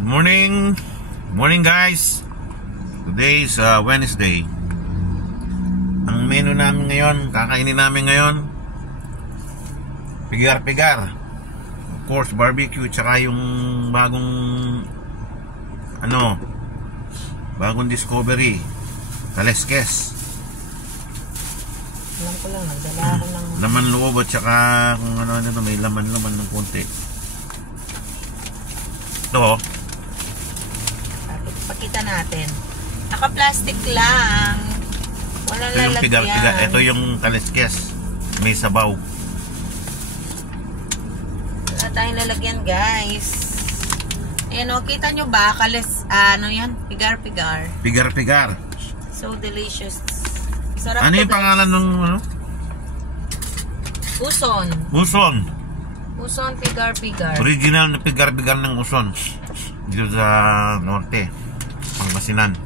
Good morning. Good morning guys. Today is Wednesday. Ang menu namin ngayon, kakainin namin ngayon, pigar-pigar. Of course, barbecue, tsaka yung bagong discovery, kaleskes. Alam ko lang, nagdala ako ng laman loob at tsaka kung ano, may laman-laman ng konti. Ito, pakita natin. Naka-plastic lang. Walang ito yung lalagyan. pigar-pigar. Ito yung kaleskes. May sabaw. Wala tayong lalagyan, guys. Ayan o, kita nyo ba? Yan? Pigar-pigar. Pigar-pigar. So delicious. Sarap Ano to, yung guys. pangalan ng Uson. Uson. Uson pigar-pigar. Original na pigar-pigar ng Uson. Dito sa norte, Pangasinan.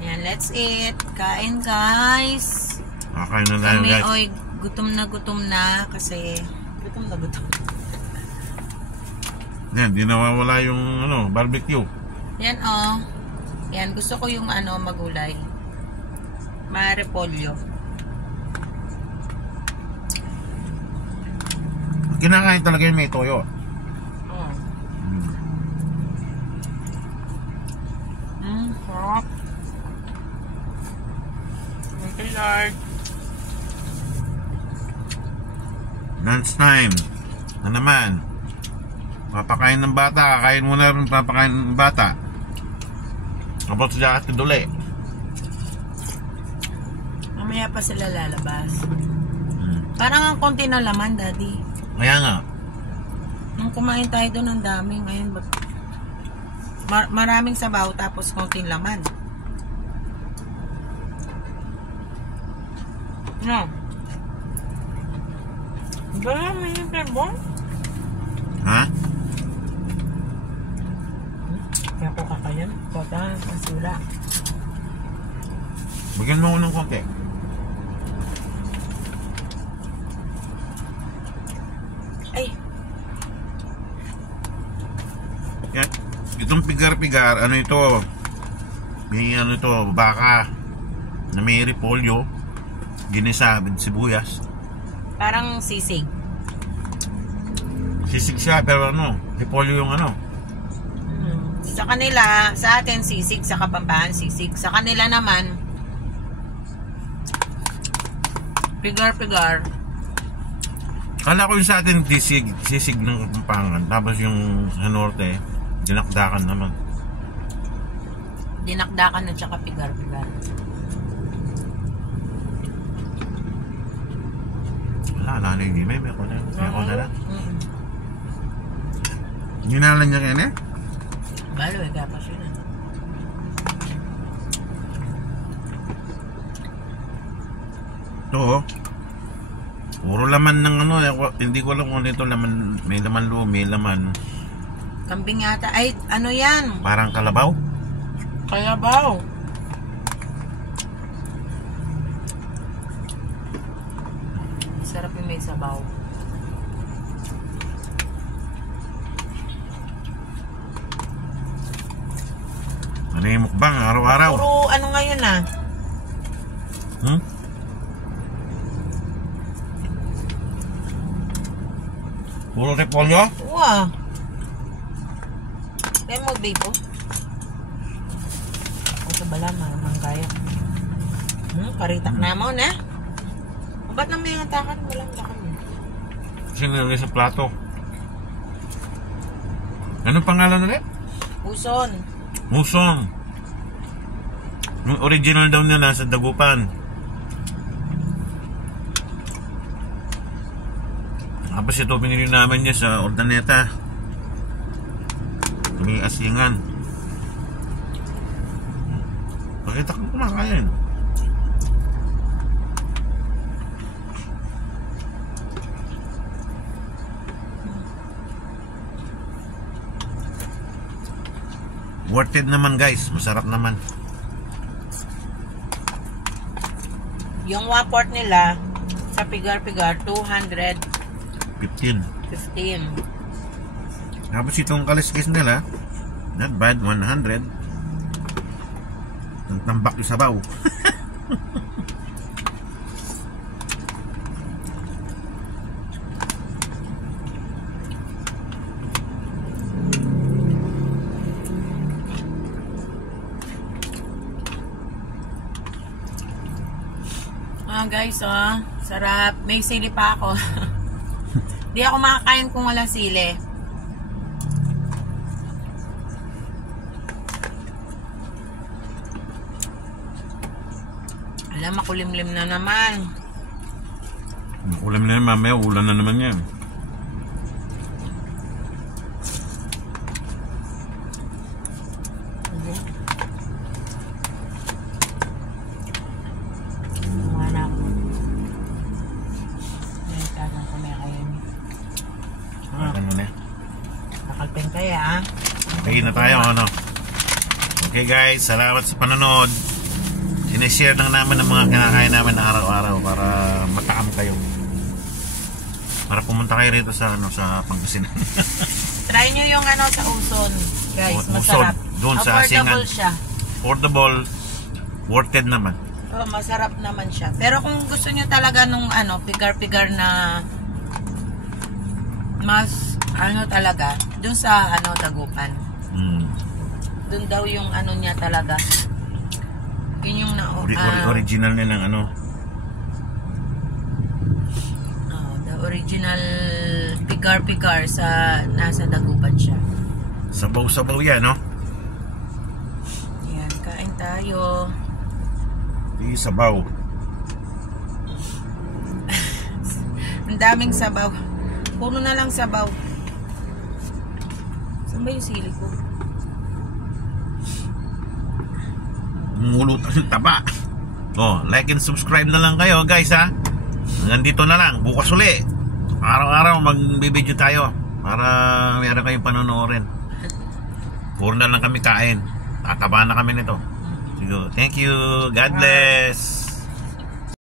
Yan, let's eat. Kain, guys. Kakain na tayo, Kami, guys. oy, gutom na kasi gutom na gutom. Yan, di nawawala yung barbecue. Yan, oh. Yan, gusto ko yung magulay. Marepolyo. Kinakain talaga yung may toyo. Oh. Sarap. Thank you, Lord. Lunch time. Na naman. Papakain ng bata. Kakain muna rin papakain ng bata. Kapag sa jacket kaduli. Mamaya pa sila lalabas. Parang ang konti na laman, Daddy. Kaya nga. Nung kumain tayo doon, ang dami. Ngayon, maraming sabaw tapos konting laman. No. Ba, may pebon? Ha? Kaya ko kakayan. Kota, masula. Bigyan mo ko ng konti. Ay. Yan. Itong pigar-pigar, ito? May ito, baka na may repolyo, ginisa with sibuyas. Parang sisig. Sisig siya, pero repolyo yung Sa kanila, sa atin sisig, sa Kapampangan sisig. Sa kanila naman, pigar-pigar. Kala ko yung sa atin sisig ng Kapampangan, tapos yung sa norte, dinakdakan naman. Dinakdakan at saka pigar-pigar. Wala, nanay di may ako na lang. Ginalan niya kaya Balo, kapas yun. Ito, puro laman ng hindi ko alam kung ito laman, may laman loob, may laman. Kambing yata. Ay, yan? Parang kalabaw. Kalabaw. Sarap yung may sabaw. Ano yung mukbang, araw-araw? Puro ngayon Puro repolyo? Wow. Kaya mo, babe, Ito bala, manggaya. Paritak na mo, na? Ba't nang may hatakan? Walang lakan. Sinilagay sa plato. Anong pangalan ulit? Uson. Uson. Yung original daw niya nasa Dagupan. Tapos ito pinili namin niya sa Ordaneta. May asingan. Pakita ko kumakain. Worth it naman guys, masarap naman. Yung 1/4 nila sa pigar-pigar 215. 15. Tapos itong kaliskis nila, not bad, 100. Ang tambak yung sabaw. Guys, sarap. May sili pa ako. Di ako makakain kung wala sili. Alam, makulimlim na naman. Ulam na yan, mamaya ulan na naman yan. Nakalpeng kaya Okay na tayo, ano? Okay guys, salamat sa panonood. Sineshare lang namin ang mga kinakain namin na araw-araw para mataam kayo. Para pumunta kayo rito sa sa Pangasinan. Try nyo yung sa Uson, guys. Uson, Masarap. doon sa Affordable Asingan. siya. Affordable, worth it naman. Oh, masarap naman siya. Pero kung gusto nyo talaga nung pigar-pigar na mas talaga, doon sa Dagupan. Doon daw yung niya talaga. Yun yung original nilang the original pigar-pigar sa nasa Dagupan siya. Sabaw-sabaw yan, no? Yan, kain tayo. Yung sabaw. Ang daming sabaw. Puno na lang sabaw. Saan ba yung sili ko? Mulot ang taba. Like and subscribe na lang kayo, guys, ha. Hanggang dito na lang. Bukas uli. Araw-araw magbibideo tayo para meron kayong panonoorin. Puro na lang kami kain. Tataba na kami nito. Thank you. God bless.